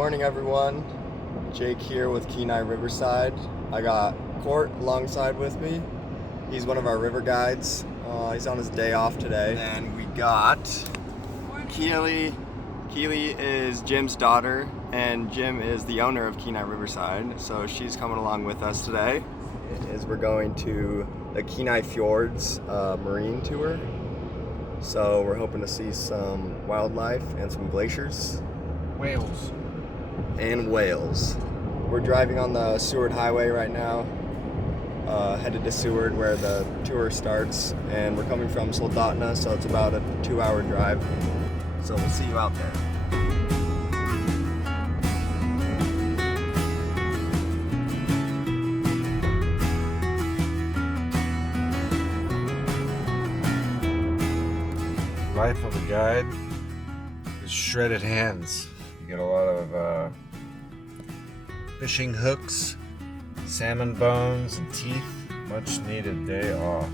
morning, everyone. Jake here with Kenai Riverside. I got Court alongside with me. He's one of our river guides. He's on his day off today. And we got Keely. Keely is Jim's daughter, and Jim is the owner of Kenai Riverside. So she's coming along with us today as we're going to the Kenai Fjords marine tour. So we're hoping to see some wildlife and some glaciers. Whales. And whales. We're driving on the Seward highway right now, headed to Seward where the tour starts, and we're coming from Soldotna, so it's about a 2-hour drive. So we'll see you out there. Life of a guide is shredded hands. You get a lot of fishing hooks, salmon bones, and teeth. Much needed day off.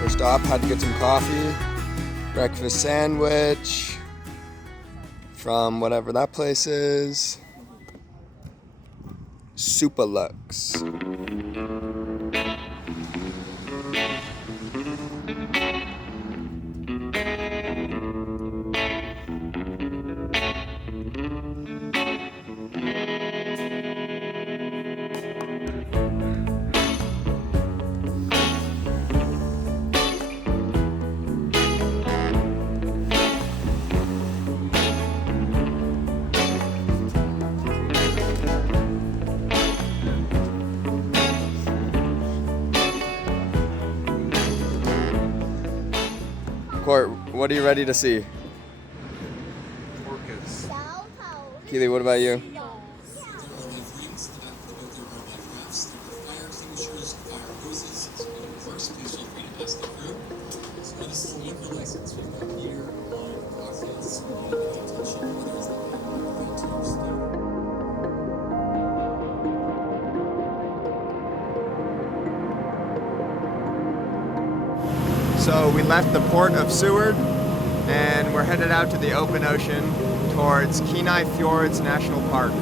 First stop, had to get some coffee, breakfast sandwich from whatever that place is. Super Lux. Court, what are you ready to see? Orcas. Keely, what about you? So we left the port of Seward and we're headed out to the open ocean towards Kenai Fjords National Park.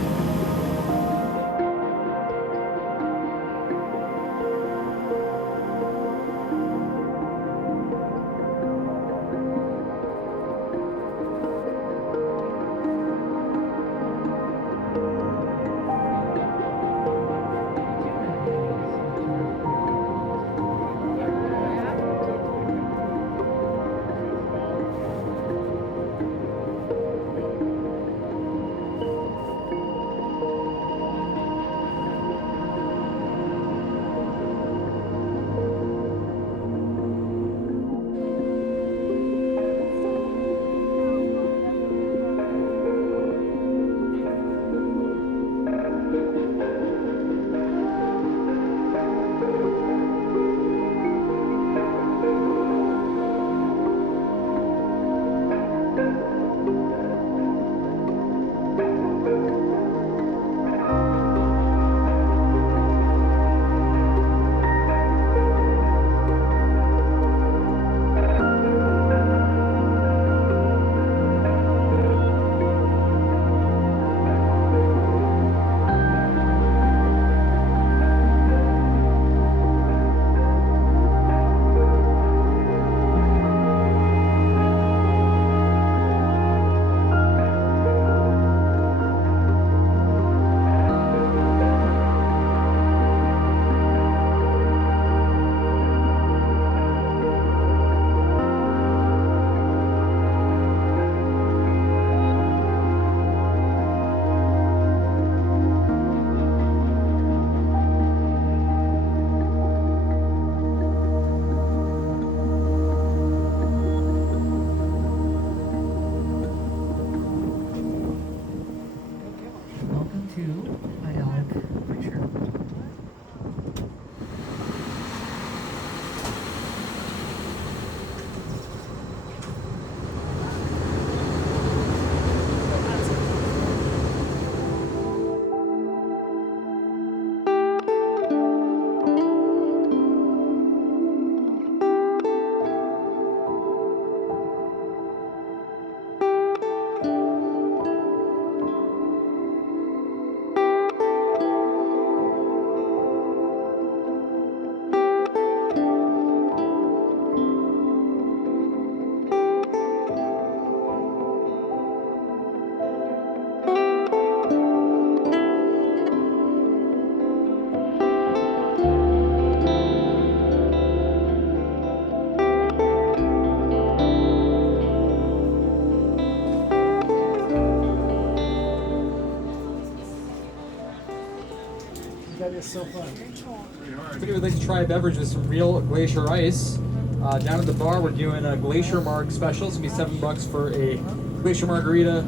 so fun. If anybody would like to try a beverage with some real glacier ice, down at the bar we're doing a Glacier Marg special. It's gonna be $7 for a Glacier Margarita,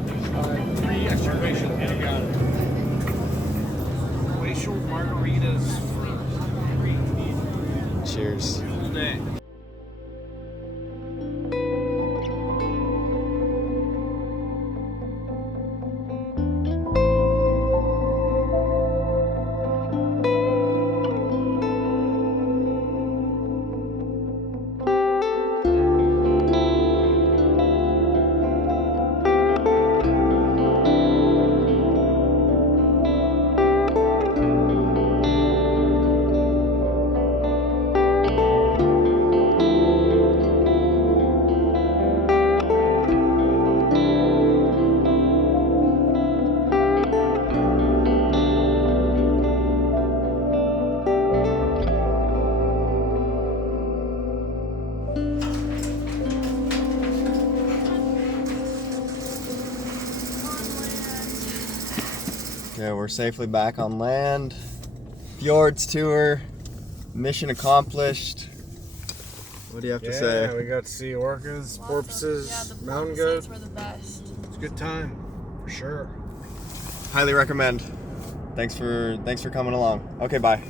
3 extra glacier. And you got it. Glacial margaritas. Cheers. All day. Okay, we're safely back on land. Fjords tour, mission accomplished. What do you have to say? Yeah, we got to see orcas, porpoises, mountain goats. Were the best. It's a good time, for sure. Highly recommend. Thanks for coming along. Okay, bye.